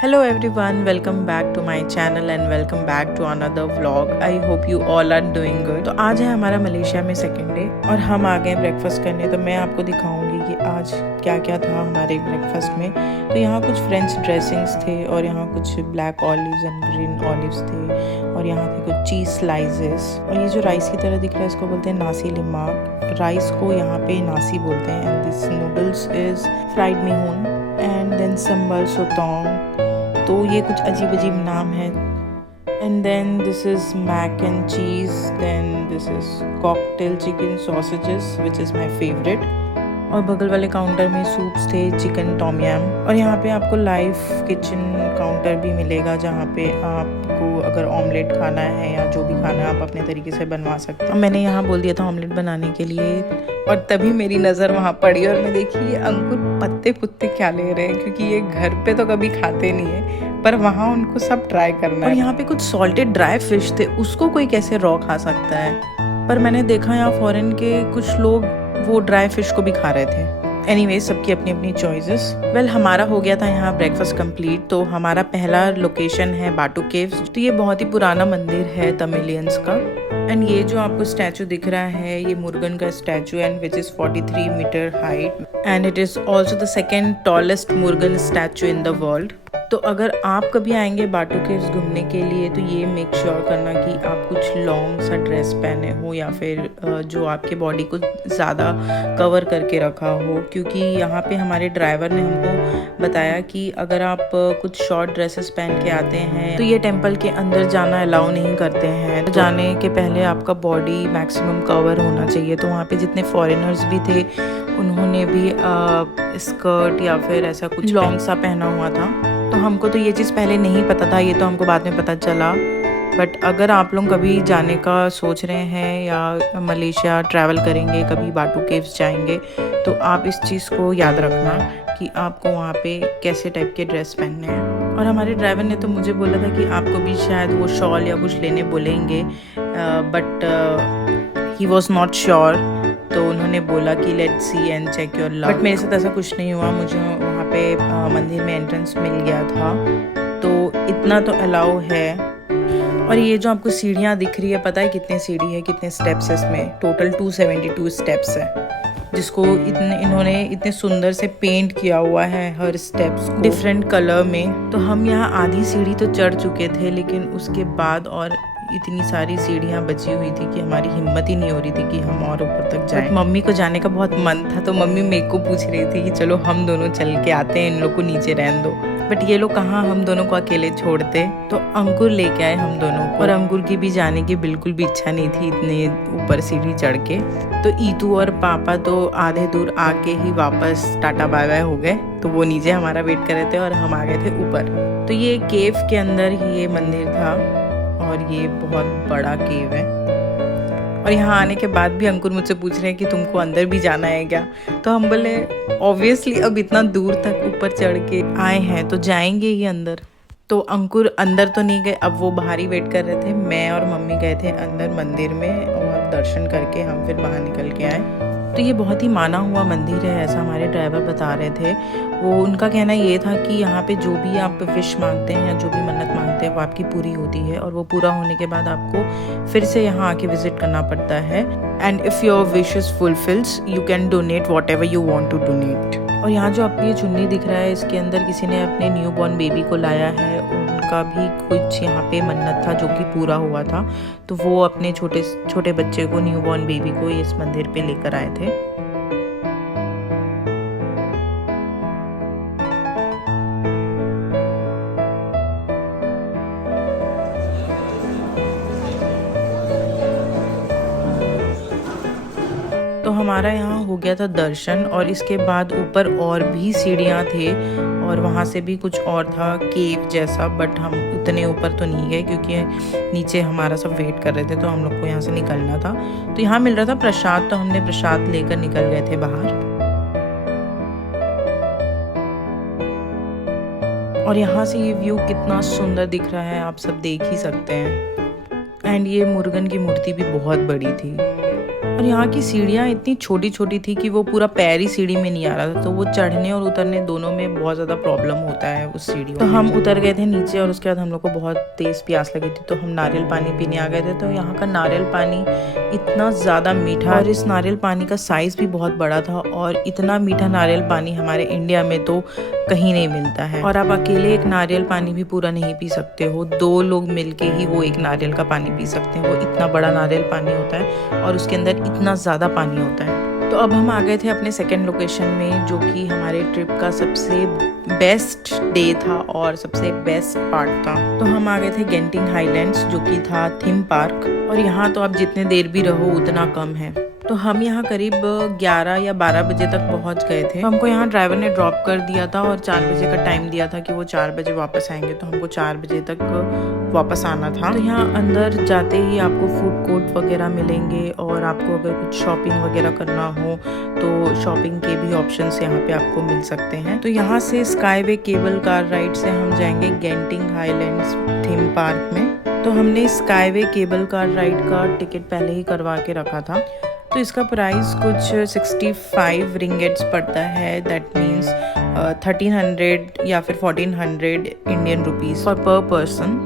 Hello everyone, welcome back to my channel and welcome back to another vlog. I hope you all are doing good. तो आज है हमारा Malaysia में second day और हम आ गए ब्रेकफास्ट करने। तो मैं आपको दिखाऊंगी कि आज क्या क्या था हमारे ब्रेकफास्ट में। तो यहाँ कुछ फ्रेंच ड्रेसिंग्स थे और यहाँ कुछ black olives and green olives थे और यहाँ थे कुछ चीज़ स्लाइसेस। और ये जो राइस की तरह दिख रहा है इसको बोलते हैं नासी लिमाक। राइस को यहाँ पे नासी बोलते हैं। And this noodles is fried मीहून एंड देन संबल सोतोंग। तो ये कुछ अजीब अजीब नाम है। And then this is mac and cheese, then this is cocktail chicken sausages which is my favourite. और बगल वाले काउंटर में सूप्स थे, चिकन टॉम यम। और यहाँ पे आपको लाइव किचन काउंटर भी मिलेगा जहाँ पे आपको अगर ऑमलेट खाना है या जो भी खाना है आप अपने तरीके से बनवा सकते हो। मैंने यहाँ बोल दिया था ऑमलेट बनाने के लिए और तभी मेरी नज़र वहाँ पड़ी और मैं देखी ये अंकुर पत्ते पुत्ते क्या ले रहे हैं, क्योंकि ये घर पे तो कभी खाते नहीं है पर वहाँ उनको सब ट्राई करना है। और यहाँ पे कुछ सॉल्टेड ड्राई फिश थे, उसको कोई कैसे रॉ खा सकता है। पर मैंने देखा यहाँ फॉरेन के कुछ लोग वो ड्राई फिश को भी खा रहे थे। एनीवे सबकी अपनी अपनी चॉइसेस। वेल हमारा हो गया था यहाँ ब्रेकफास्ट कंप्लीट। तो हमारा पहला लोकेशन है बाटू केव्स। तो ये बहुत ही पुराना मंदिर है तमिलियंस का। एंड ये जो आपको स्टैचू दिख रहा है ये मुर्गन का statue and which is 43 metre height and it is also the second tallest Murugan statue in the world. तो अगर आप कभी आएंगे बाटू केव्स घूमने के लिए तो ये मेक श्योर करना कि आप कुछ लॉन्ग सा ड्रेस पहने हो या फिर जो आपके बॉडी को ज़्यादा कवर करके रखा हो, क्योंकि यहाँ पे हमारे ड्राइवर ने हमको बताया कि अगर आप कुछ शॉर्ट ड्रेसेस पहन के आते हैं तो ये टेम्पल के अंदर जाना अलाउ नहीं करते हैं। तो जाने के पहले आपका बॉडी मैक्सिमम कवर होना चाहिए। तो वहाँ पे जितने फॉरेनर्स भी थे उन्होंने भी स्कर्ट या फिर ऐसा कुछ लॉन्ग सा पहना हुआ था। तो हमको तो ये चीज़ पहले नहीं पता था, ये तो हमको बाद में पता चला। बट अगर आप लोग कभी जाने का सोच रहे हैं या मलेशिया ट्रैवल करेंगे, कभी बाटू केव्स जाएंगे तो आप इस चीज़ को याद रखना कि आपको वहाँ पे कैसे टाइप के ड्रेस पहनने हैं। और हमारे ड्राइवर ने तो मुझे बोला था कि आपको भी शायद वो शॉल या कुछ लेने बोलेंगे, but he was not sure. तो उन्होंने बोला कि let's see and check your luck. But मेरे साथ ऐसा कुछ नहीं हुआ, मुझे वहाँ पे मंदिर में एंट्रेंस मिल गया था। तो इतना तो अलाउ है। और ये जो आपको सीढ़ियाँ दिख रही है, पता है कितने सीढ़ी है, कितने स्टेप्स है इसमें? टोटल 272 स्टेप्स है, जिसको इन्होंने इतने सुंदर से पेंट किया हुआ है हर स्टेप्स को डिफरेंट कलर में। तो हम यहाँ आधी सीढ़ी तो चढ़ चुके थे, लेकिन उसके बाद और इतनी सारी सीढ़ियाँ बची हुई थी कि हमारी हिम्मत ही नहीं हो रही थी कि हम और ऊपर तक जाएं। मम्मी को जाने का बहुत मन था तो मम्मी मेरे को पूछ रही थी कि चलो हम दोनों चल के आते हैं, इन लोग को नीचे रहने दो। बट ये लोग कहाँ हम दोनों को अकेले छोड़ते। तो अंकुर लेके आए हम दोनों को और अंकुर की भी जाने की बिल्कुल भी इच्छा नहीं थी इतने ऊपर सीढ़ी चढ़ के। तो ईतू और पापा तो आधे दूर आके ही वापस टाटा बाय बाय हो गए। तो वो नीचे हमारा वेट कर रहे थे और हम आ गए थे ऊपर। तो ये केव के अंदर ही ये मंदिर था और ये बहुत बड़ा केव है। और यहाँ आने के बाद भी अंकुर मुझसे पूछ रहे हैं कि तुमको अंदर भी जाना है क्या? तो हम बोले ऑब्वियसली अब इतना दूर तक ऊपर चढ़ के आए हैं तो जाएंगे ही अंदर। तो अंकुर अंदर तो नहीं गए, अब वो बाहर ही वेट कर रहे थे। मैं और मम्मी गए थे अंदर मंदिर में और दर्शन करके हम फिर बाहर निकल के आए। तो ये बहुत ही माना हुआ मंदिर है, ऐसा हमारे ड्राइवर बता रहे थे। वो उनका कहना ये था कि यहाँ पे जो भी आप विश मांगते हैं या जो भी मन्नत मांगते हैं वो आपकी पूरी होती है और वो पूरा होने के बाद आपको फिर से यहाँ आके विजिट करना पड़ता है। And if your wishes fulfils you can donate whatever you want to donate. और यहाँ जो आपको ये चुन्नी दिख रहा है इसके अंदर किसी ने अपने न्यू बॉर्न बेबी को लाया है, उनका भी कुछ यहाँ पे मन्नत था जो कि पूरा हुआ था। तो वो अपने छोटे छोटे बच्चे को, न्यू बॉर्न बेबी को इस मंदिर पे लेकर आए थे। तो हमारा यहाँ हो गया था दर्शन और इसके बाद ऊपर और भी सीढ़ियाँ थे और वहाँ से भी कुछ और था केव जैसा। बट हम इतने ऊपर तो नहीं गए क्योंकि नीचे हमारा सब वेट कर रहे थे तो हम लोग को यहाँ से निकलना था। तो यहाँ मिल रहा था प्रसाद, तो हमने प्रसाद लेकर निकल गए थे बाहर। और यहाँ से ये व्यू कितना सुंदर दिख रहा है, आप सब देख ही सकते हैं। एंड ये मुर्गन की मूर्ति भी बहुत बड़ी थी और यहाँ की सीढ़ियाँ इतनी छोटी छोटी थी कि वो पूरा पैर ही सीढ़ी में नहीं आ रहा था, तो वो चढ़ने और उतरने दोनों में बहुत ज़्यादा प्रॉब्लम होता है उस सीढ़ी। तो हम उतर गए थे नीचे और उसके बाद हम लोग को बहुत तेज़ प्यास लगी थी, तो हम नारियल पानी पीने आ गए थे। तो यहाँ का नारियल पानी इतना ज़्यादा मीठा, और इस नारियल पानी का साइज़ भी बहुत बड़ा था, और इतना मीठा नारियल पानी हमारे इंडिया में तो कहीं नहीं मिलता है। और आप अकेले एक नारियल पानी भी पूरा नहीं पी सकते हो, 2 लोग मिलके ही वो एक नारियल का पानी पी सकते हैं। वो इतना बड़ा नारियल पानी होता है और उसके अंदर इतना ज़्यादा पानी होता है। तो अब हम आ गए थे अपने सेकेंड लोकेशन में, जो कि हमारे ट्रिप का सबसे बेस्ट डे था और सबसे बेस्ट पार्ट था। तो हम आ गए थे गेंटिंग हाईलैंड्स, जो कि था थीम पार्क, और यहाँ तो आप जितने देर भी रहो उतना कम है। तो हम यहाँ करीब 11 या 12 बजे तक पहुँच गए थे। तो हमको यहाँ ड्राइवर ने ड्रॉप कर दिया था और 4 बजे का टाइम दिया था कि वो 4 बजे वापस आएंगे, तो हमको 4 बजे तक वापस आना था। तो यहाँ अंदर जाते ही आपको फूड कोर्ट वगैरह मिलेंगे, और आपको अगर कुछ शॉपिंग वगैरह करना हो तो शॉपिंग के भी ऑप्शंस यहाँ पे आपको मिल सकते हैं। तो यहाँ से स्काईवे केबल कार राइड से हम जाएंगे गेंटिंग हाईलैंड्स थीम पार्क में। तो हमने स्काईवे केबल कार राइड का टिकट पहले ही करवा के रखा था। तो इसका प्राइस कुछ 65 रिंगेट्स पड़ता है, दैट मीन्स 1300 या फिर 1400 इंडियन रुपीस पर पर्सन।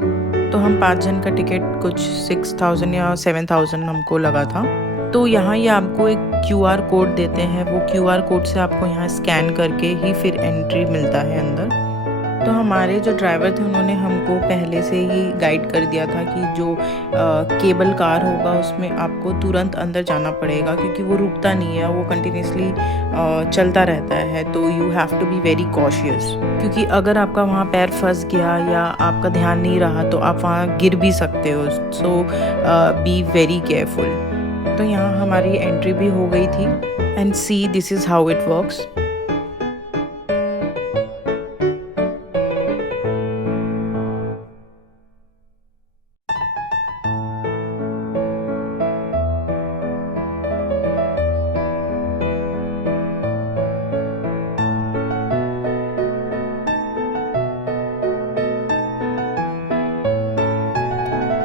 तो हम 5 जन का टिकट कुछ 6000 या 7000 हमको लगा था। तो यहाँ ये आपको एक QR कोड देते हैं, वो QR कोड से आपको यहाँ स्कैन करके ही फिर एंट्री मिलता है अंदर। तो हमारे जो ड्राइवर थे उन्होंने हमको पहले से ही गाइड कर दिया था कि जो केबल कार होगा उसमें आपको तुरंत अंदर जाना पड़ेगा, क्योंकि वो रुकता नहीं है, वो कंटिन्यूसली चलता रहता है। तो you have to be very cautious, क्योंकि अगर आपका वहाँ पैर फंस गया या आपका ध्यान नहीं रहा तो आप वहाँ गिर भी सकते हो। सो बी वेरी केयरफुल। तो यहाँ हमारी एंट्री भी हो गई थी, and see this is how it works.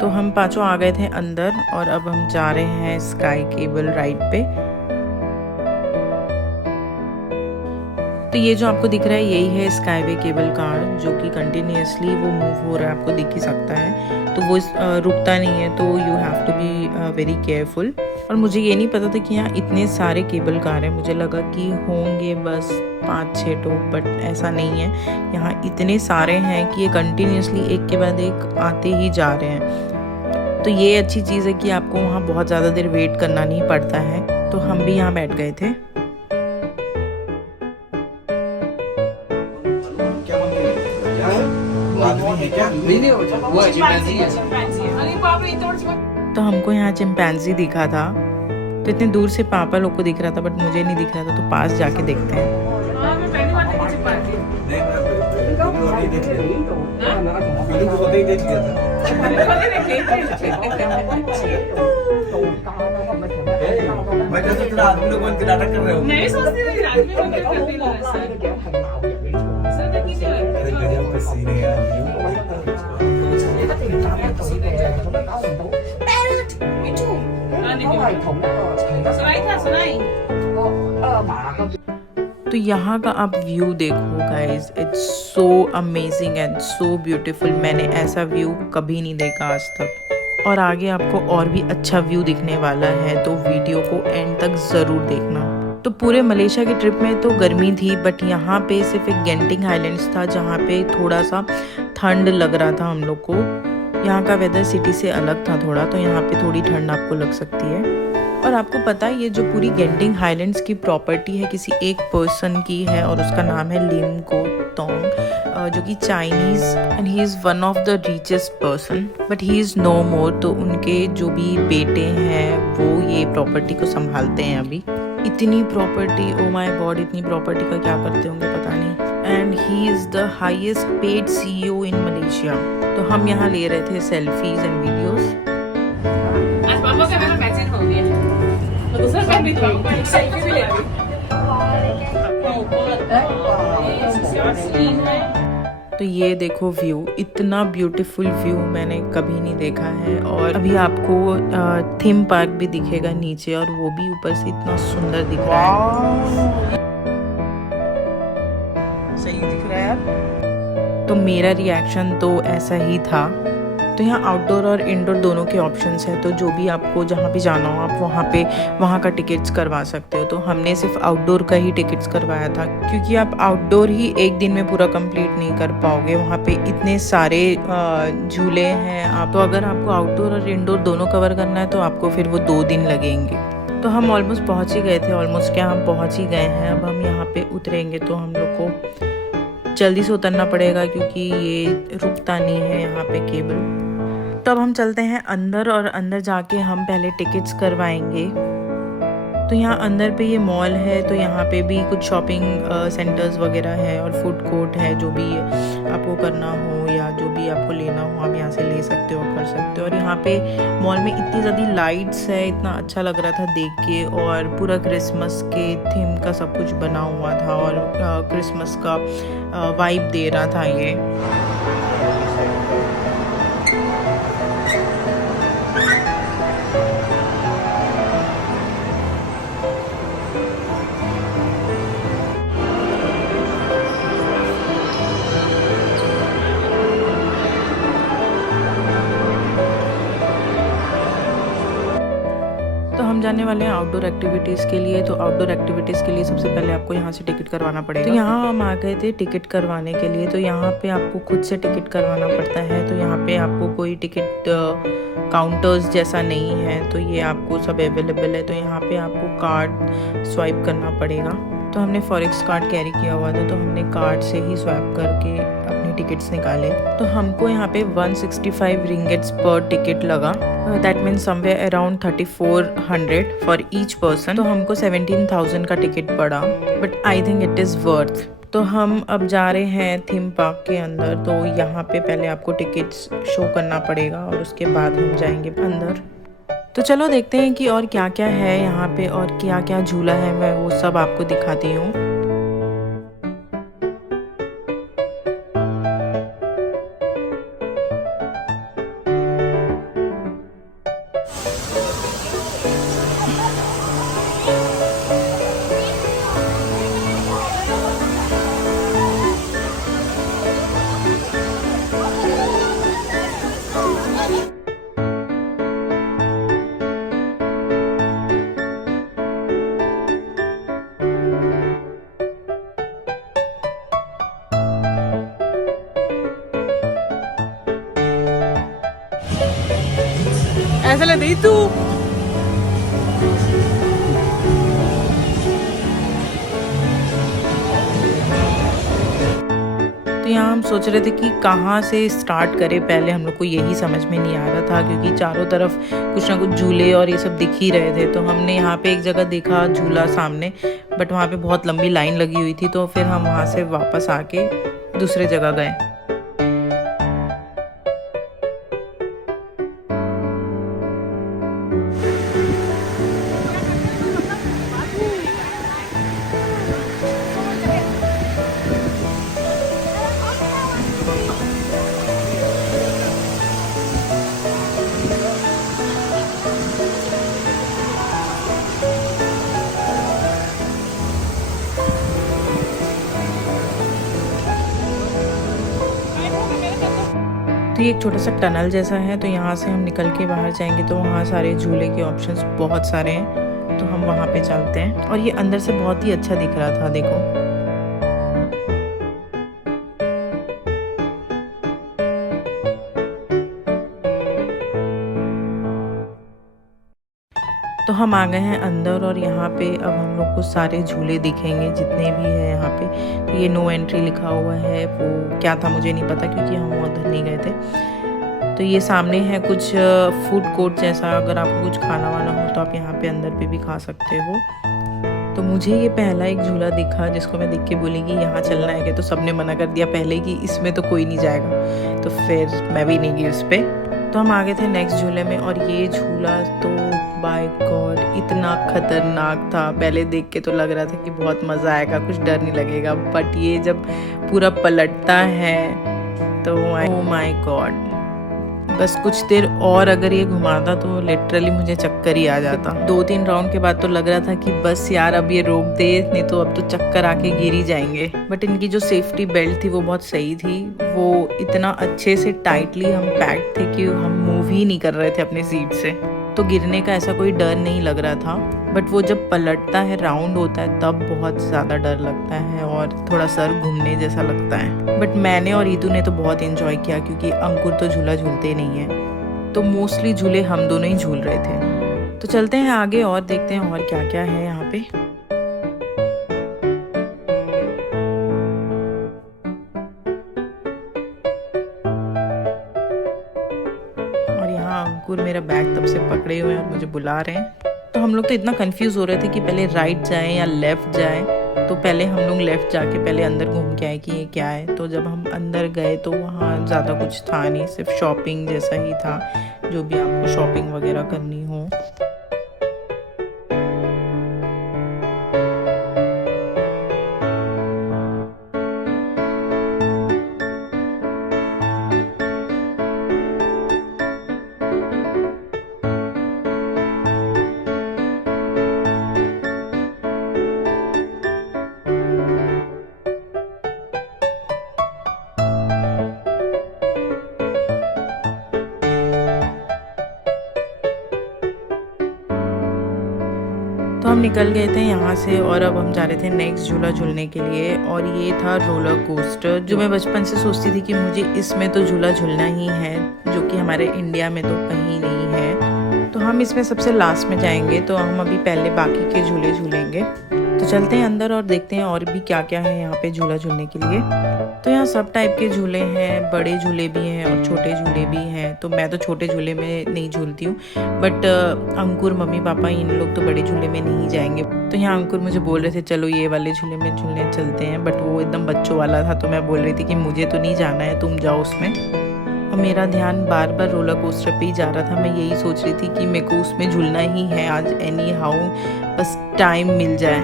तो हम पांचों आ गए थे अंदर, और अब हम जा रहे हैं स्काई केबल राइड पे। तो ये जो आपको दिख रहा है यही है स्काईवे केबल कार, जो कि कंटिन्यूसली वो मूव हो रहा है, आपको दिख ही सकता है। तो वो रुकता नहीं है, तो you have to be very careful. और मुझे ये नहीं पता था कि यहाँ इतने सारे केबल कार हैं, मुझे लगा कि होंगे बस 5-6 तो, बट ऐसा नहीं है। यहाँ इतने सारे हैं कि ये कंटिन्यूसली एक के बाद एक आते ही जा रहे हैं। तो ये अच्छी चीज़ है कि आपको वहाँ बहुत ज़्यादा देर वेट करना नहीं पड़ता है। तो हम भी यहाँ बैठ गए थे। तो हमको यहाँ चिंपैंजी दिखा था, तो इतने दूर से पापा लोग को दिख रहा था, बट मुझे नहीं दिख रहा था। तो पास जाके देखते हैं। तो यहाँ का आप व्यू देखो guys, it's so amazing and so beautiful. मैंने ऐसा व्यू कभी नहीं देखा आज तक, और आगे आपको और भी अच्छा व्यू दिखने वाला है, तो वीडियो को एंड तक ज़रूर देखना। तो पूरे मलेशिया की ट्रिप में तो गर्मी थी, बट यहाँ पे सिर्फ एक गेंटिंग हाईलैंड्स था जहाँ पे थोड़ा सा ठंड लग रहा था हम लोग को। यहाँ का वेदर सिटी से अलग था थोड़ा, तो यहाँ पे थोड़ी ठंड आपको लग सकती है। और आपको पता है ये जो पूरी गेंटिंग हाईलैंड्स की प्रॉपर्टी है किसी एक पर्सन की है, और उसका नाम है लिम को तोंग, जो कि Chinese, and he is one of the richest person, but he is no more. तो उनके जो भी बेटे हैं वो ये प्रॉपर्टी को संभालते हैं अभी। इतनी प्रॉपर्टी, ओ माय गॉड, इतनी प्रॉपर्टी का क्या करते होंगे पता नहीं। And he is the highest paid CEO in Malaysia. तो हम यहाँ ले रहे थे सेल्फीज एंड वीडियोज़। दूसरा पैन भी दूंगा, एक सेल्फी भी ले रही। तो ये देखो व्यू, इतना ब्यूटीफुल व्यू मैंने कभी नहीं देखा है। और अभी आपको थीम पार्क भी दिखेगा नीचे, और वो भी ऊपर से इतना सुंदर दिख रहा है। सही दिख रहा है यार। तो मेरा रिएक्शन तो ऐसा ही था। तो यहाँ आउटडोर और इंडोर दोनों के ऑप्शंस हैं, तो जो भी आपको जहाँ भी जाना हो आप वहाँ का टिकट्स करवा सकते हो। तो हमने सिर्फ आउटडोर का ही टिकट्स करवाया था, क्योंकि आप आउटडोर ही एक दिन में पूरा कंप्लीट नहीं कर पाओगे, वहाँ पे इतने सारे झूले हैं। आप तो अगर आपको आउटडोर और इंडोर दोनों कवर करना है तो आपको फिर वो 2 दिन लगेंगे। तो हम ऑलमोस्ट पहुँच ही गए थे, ऑलमोस्ट क्या हम पहुँच ही गए हैं। अब हम यहाँ पे उतरेंगे तो हम लोग को जल्दी से उतरना पड़ेगा, क्योंकि ये रुकता नहीं है यहाँ पे केबल। तो अब हम चलते हैं अंदर, और अंदर जाके हम पहले टिकट्स करवाएंगे। तो यहाँ अंदर पे ये मॉल है, तो यहाँ पे भी कुछ शॉपिंग सेंटर्स वगैरह है और फूड कोर्ट है। जो भी आपको करना हो या जो भी आपको लेना हो आप यहाँ से ले सकते हो, कर सकते हो। और यहाँ पे मॉल में इतनी ज़्यादा लाइट्स है, इतना अच्छा लग रहा था देख के। और पूरा क्रिसमस के थीम का सब कुछ बना हुआ था, और क्रिसमस का वाइब दे रहा था ये। तो हम जाने वाले हैं आउटडोर एक्टिविटीज़ के लिए। तो आउटडोर एक्टिविटीज़ के लिए सबसे पहले आपको यहाँ से टिकट करवाना पड़ेगा। तो यहाँ हम आ गए थे टिकट करवाने के लिए। तो यहाँ पे आपको खुद से टिकट करवाना पड़ता है। तो यहाँ पे आपको कोई टिकट काउंटर्स जैसा नहीं है, तो ये आपको सब अवेलेबल है। तो यहाँ पे आपको कार्ड स्वाइप करना पड़ेगा। तो हमने फॉरेक्स कार्ड कैरी किया हुआ था, तो हमने कार्ड से ही स्वैप करके अपने टिकट्स निकाले। तो हमको यहाँ पे 165 रिंगिट्स पर टिकट लगा। That means somewhere around 3400 for each person. तो हमको 17,000 का टिकट पड़ा, but I think it is worth. तो हम अब जा रहे हैं थीम पार्क के अंदर। तो यहाँ पे पहले आपको टिकट्स शो करना पड़ेगा, और उसके बाद हम जाएंगे अंदर। तो चलो देखते हैं कि और क्या क्या है यहाँ पे, और क्या क्या झूला है, मैं वो सब आपको दिखाती हूँ। ऐसा लगता है तू। तो यहाँ हम सोच रहे थे कि कहाँ से स्टार्ट करें। पहले हम लोग को यही समझ में नहीं आ रहा था, क्योंकि चारों तरफ कुछ ना कुछ झूले और ये सब दिख ही रहे थे। तो हमने यहाँ पे एक जगह देखा झूला सामने, बट वहाँ पे बहुत लंबी लाइन लगी हुई थी। तो फिर हम वहाँ से वापस आके दूसरे जगह गए। तो ये एक छोटा सा टनल जैसा है, तो यहाँ से हम निकल के बाहर जाएंगे तो वहाँ सारे झूले के ऑप्शंस बहुत सारे हैं। तो हम वहाँ पे चलते हैं, और ये अंदर से बहुत ही अच्छा दिख रहा था, देखो। तो हम आ गए हैं अंदर, और यहाँ पे अब हम लोग को सारे झूले दिखेंगे जितने भी है यहाँ पे। तो ये नो एंट्री लिखा हुआ है, वो क्या था मुझे नहीं पता, क्योंकि हम उधर नहीं गए थे। तो ये सामने है कुछ फूड कोर्ट जैसा, अगर आपको कुछ खाना वाना हो तो आप यहाँ पे अंदर पे भी खा सकते हो। तो मुझे ये पहला एक झूला दिखा, जिसको मैं देख के बोली कि यहाँ चलना है क्या, तो सबने मना कर दिया पहले कि इसमें तो कोई नहीं जाएगा। तो फिर मैं भी नहीं गई उस पर। तो हम आ गए थे नेक्स्ट झूले में, और ये झूला तो बाय गॉड इतना खतरनाक था। पहले देख के तो लग रहा था कि बहुत मज़ा आएगा, कुछ डर नहीं लगेगा, बट ये जब पूरा पलटता है तो ओ माय गॉड, बस कुछ देर और अगर ये घुमाता तो लिटरली मुझे चक्कर ही आ जाता। 2-3 राउंड के बाद तो लग रहा था कि बस यार अब ये रोक दे, नहीं तो अब तो चक्कर आके गिर ही जाएंगे। बट इनकी जो सेफ्टी बेल्ट थी वो बहुत सही थी, वो इतना अच्छे से टाइटली हम पैक थे कि हम मूव ही नहीं कर रहे थे अपने सीट से, तो गिरने का ऐसा कोई डर नहीं लग रहा था। बट वो जब पलटता है, राउंड होता है, तब बहुत ज़्यादा डर लगता है और थोड़ा सर घूमने जैसा लगता है। बट मैंने और रीतू ने तो बहुत एंजॉय किया क्योंकि अंकुर तो झूला झूलते नहीं है, तो मोस्टली झूले हम दोनों ही झूल रहे थे। तो चलते हैं आगे और देखते हैं और क्या क्या है यहाँ पे। और यहाँ अंकुर मेरा बैग तब से पकड़े हुए हैं और मुझे बुला रहे हैं। तो हम लोग तो इतना कंफ्यूज हो रहे थे कि पहले राइट जाएं या लेफ़्ट जाएं। तो पहले हम लोग लेफ़्ट जाके पहले अंदर घूम के आए कि ये क्या है। तो जब हम अंदर गए तो वहाँ ज़्यादा कुछ था नहीं, सिर्फ शॉपिंग जैसा ही था, जो भी आपको शॉपिंग वगैरह करनी हो। तो हम निकल गए थे यहाँ से और अब हम जा रहे थे नेक्स्ट झूला झूलने के लिए, और ये था रोलर कोस्टर, जो मैं बचपन से सोचती थी कि मुझे इसमें तो झूला झूलना ही है, जो कि हमारे इंडिया में तो कहीं नहीं है। तो हम इसमें सबसे लास्ट में जाएंगे, तो हम अभी पहले बाकी के झूले झूलेंगे। तो चलते हैं अंदर और देखते हैं और भी क्या क्या है यहाँ पे झूला झूलने के लिए। तो यहाँ सब टाइप के झूले हैं, बड़े झूले भी हैं और छोटे झूले भी हैं। तो मैं तो छोटे झूले में नहीं झूलती हूँ, बट अंकुर, मम्मी पापा, इन लोग तो बड़े झूले में नहीं जाएंगे। तो यहाँ अंकुर मुझे बोल रहे थे चलो ये वाले झूले में झूलने चलते हैं, बट वो एकदम बच्चों वाला था, तो मैं बोल रही थी कि मुझे तो नहीं जाना है, तुम जाओ उसमें। और मेरा ध्यान बार बार रोलर कोस्टर पे ही जा रहा था। मैं यही सोच रही थी कि मेरे को उसमें झूलना ही है आज एनी हाउ, बस टाइम मिल जाए,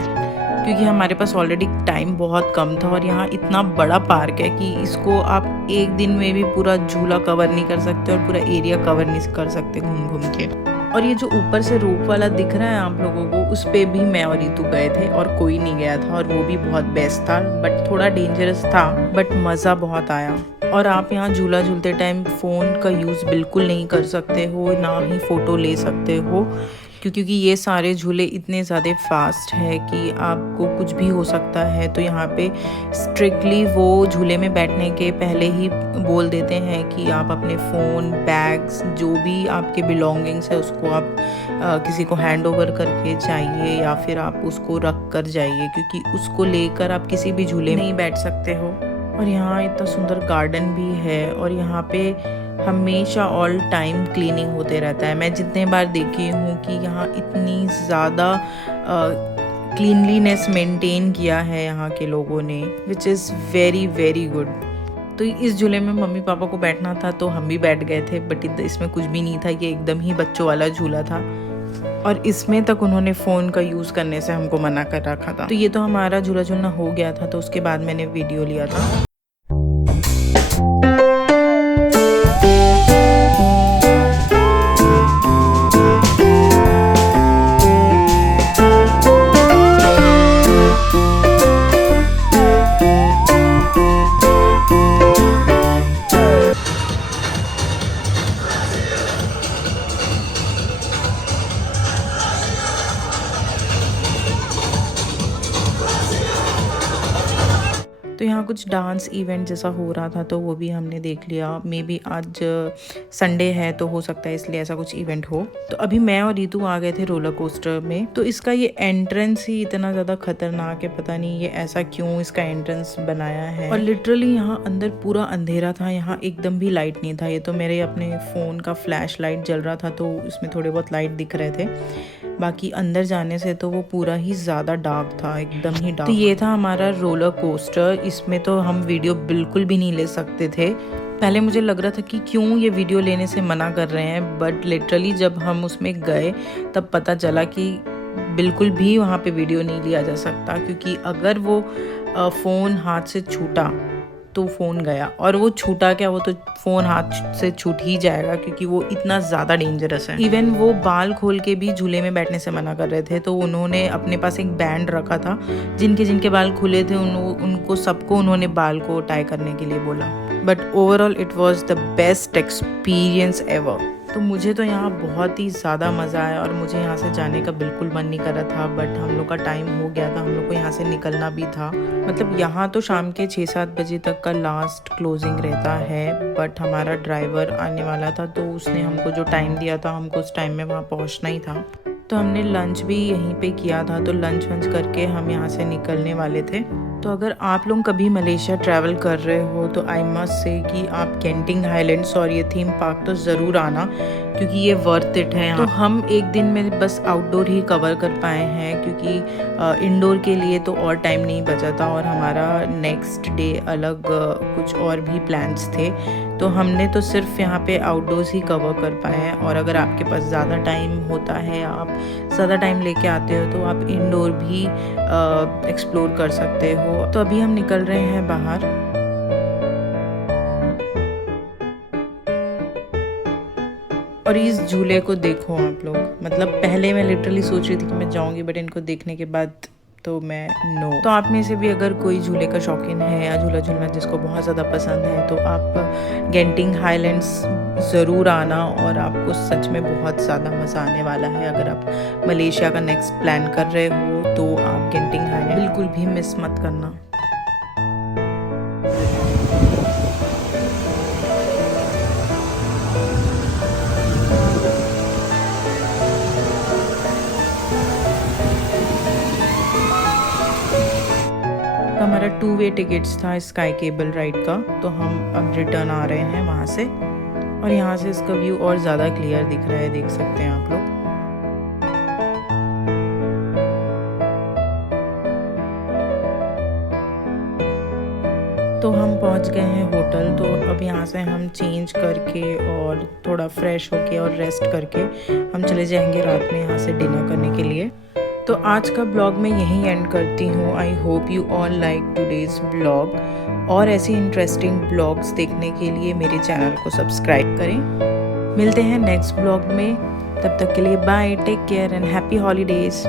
क्योंकि हमारे पास ऑलरेडी टाइम बहुत कम था। और यहाँ इतना बड़ा पार्क है कि इसको आप एक दिन में भी पूरा झूला कवर नहीं कर सकते और पूरा एरिया कवर नहीं कर सकते घूम घूम के। और ये जो ऊपर से रूफ वाला दिख रहा है आप लोगों को, उस पे भी मैं और रीतू गए थे और कोई नहीं गया था, और वो भी बहुत बेस्ट था, बट थोड़ा डेंजरस था, बट मज़ा बहुत आया। और आप यहाँ झूला झूलते टाइम फ़ोन का यूज़ बिल्कुल नहीं कर सकते हो, ना ही फ़ोटो ले सकते हो, क्योंकि ये सारे झूले इतने ज़्यादा फास्ट है कि आपको कुछ भी हो सकता है। तो यहाँ पे स्ट्रिक्टली वो झूले में बैठने के पहले ही बोल देते हैं कि आप अपने फ़ोन, बैग्स, जो भी आपके बिलोंगिंग्स है उसको आप किसी को हैंड ओवर करके जाइए, या फिर आप उसको रख कर जाइए, क्योंकि उसको लेकर आप किसी भी झूले में नहीं बैठ सकते हो। और यहाँ इतना सुंदर गार्डन भी है, और यहाँ पे हमेशा ऑल टाइम क्लीनिंग होते रहता है। मैं जितने बार देखी हूँ कि यहाँ इतनी ज़्यादा क्लीनलीनेस मेंटेन किया है यहाँ के लोगों ने, which is very very good. तो इस झूले में मम्मी पापा को बैठना था तो हम भी बैठ गए थे, बट इसमें कुछ भी नहीं था, ये एकदम ही बच्चों वाला झूला था, और इसमें तक उन्होंने फ़ोन का यूज़ करने से हमको मना कर रखा था। तो ये तो हमारा झूला झूलना हो गया था, तो उसके बाद मैंने वीडियो लिया था। तो यहाँ कुछ डांस इवेंट जैसा हो रहा था, तो वो भी हमने देख लिया। मे बी आज संडे है तो हो सकता है इसलिए ऐसा कुछ इवेंट हो। तो अभी मैं और रीतू आ गए थे रोलर कोस्टर में। तो इसका ये एंट्रेंस ही इतना ज़्यादा खतरनाक है, पता नहीं ये ऐसा क्यों इसका एंट्रेंस बनाया है। और लिटरली यहाँ अंदर पूरा अंधेरा था, यहाँ एकदम भी लाइट नहीं था। ये तो मेरे अपने फ़ोन का फ्लैश लाइट जल रहा था, तो इसमें थोड़े बहुत लाइट दिख रहे थे, बाकी अंदर जाने से तो वो पूरा ही ज़्यादा डार्क था, एकदम ही डार्क। तो ये था हमारा रोलर कोस्टर। इसमें तो हम वीडियो बिल्कुल भी नहीं ले सकते थे। पहले मुझे लग रहा था कि क्यों ये वीडियो लेने से मना कर रहे हैं, बट लिटरली जब हम उसमें गए तब पता चला कि बिल्कुल भी वहाँ पे वीडियो नहीं लिया जा सकता, क्योंकि अगर वो फ़ोन हाथ से छूटा तो फ़ोन गया, और वो छूटा क्या, वो तो फ़ोन हाथ से छूट ही जाएगा क्योंकि वो इतना ज़्यादा डेंजरस है। इवन वो बाल खोल के भी झूले में बैठने से मना कर रहे थे, तो उन्होंने अपने पास एक बैंड रखा था, जिनके जिनके बाल खुले थे उनको सबको उन्होंने बाल को टाई करने के लिए बोला। But overall it was the best experience ever. तो मुझे तो यहाँ बहुत ही ज़्यादा मज़ा आया और मुझे यहाँ से जाने का बिल्कुल मन नहीं कर रहा था, बट हम लोग का टाइम हो गया था, हम लोग को यहाँ से निकलना भी था। मतलब यहाँ तो शाम के 6-7 बजे तक का लास्ट क्लोजिंग रहता है, बट हमारा ड्राइवर आने वाला था तो उसने हमको जो टाइम दिया था हमको उस टाइम में वहाँ पहुँचना ही था। तो हमने लंच भी यहीं पे किया था, तो लंच वंच करके हम यहाँ से निकलने वाले थे। तो अगर आप लोग कभी मलेशिया ट्रैवल कर रहे हो तो आई मस्ट से कि आप गेंटिंग हाईलैंड्स और ये थीम पार्क तो ज़रूर आना, क्योंकि ये वर्थ इट है। तो हम एक दिन में बस आउटडोर ही कवर कर पाए हैं, क्योंकि इंडोर के लिए तो और टाइम नहीं बचा था और हमारा नेक्स्ट डे अलग कुछ और भी प्लान्स थे। तो हमने तो सिर्फ यहाँ पे आउटडोर्स ही कवर कर पाए हैं। और अगर आपके पास ज़्यादा टाइम होता है, आप ज़्यादा टाइम लेके आते हो, तो आप इंडोर भी एक्सप्लोर कर सकते हो। तो अभी हम निकल रहे हैं बाहर। और इस झूले को देखो आप लोग, मतलब पहले मैं लिटरली सोच रही थी कि मैं जाऊंगी, बट इनको देखने के बाद तो मैं नो। तो आप में से भी अगर कोई झूले का शौकीन है या झूला झूलना जिसको बहुत ज़्यादा पसंद है, तो आप गेंटिंग हाईलैंड्स ज़रूर आना और आपको सच में बहुत ज़्यादा मज़ा आने वाला है। अगर आप मलेशिया का नेक्स्ट प्लान कर रहे हो तो आप गेंटिंग हाईलैंड बिल्कुल भी मिस मत करना। हमारा 2 वे टिकट्स था स्काई केबल राइड का, तो हम अब रिटर्न आ रहे हैं वहाँ से। और यहाँ से इसका व्यू और ज़्यादा क्लियर दिख रहा है, देख सकते हैं आप लोग। तो हम पहुँच गए हैं होटल। तो अब यहाँ से हम चेंज करके और थोड़ा फ्रेश होके और रेस्ट करके हम चले जाएंगे रात में यहाँ से डिनर करने के लिए। तो आज का ब्लॉग मैं यहीं एंड करती हूँ। I hope you all like today's blog, और ऐसे इंटरेस्टिंग ब्लॉग्स देखने के लिए मेरे चैनल को सब्सक्राइब करें। मिलते हैं नेक्स्ट ब्लॉग में, तब तक के लिए bye, take care and happy holidays.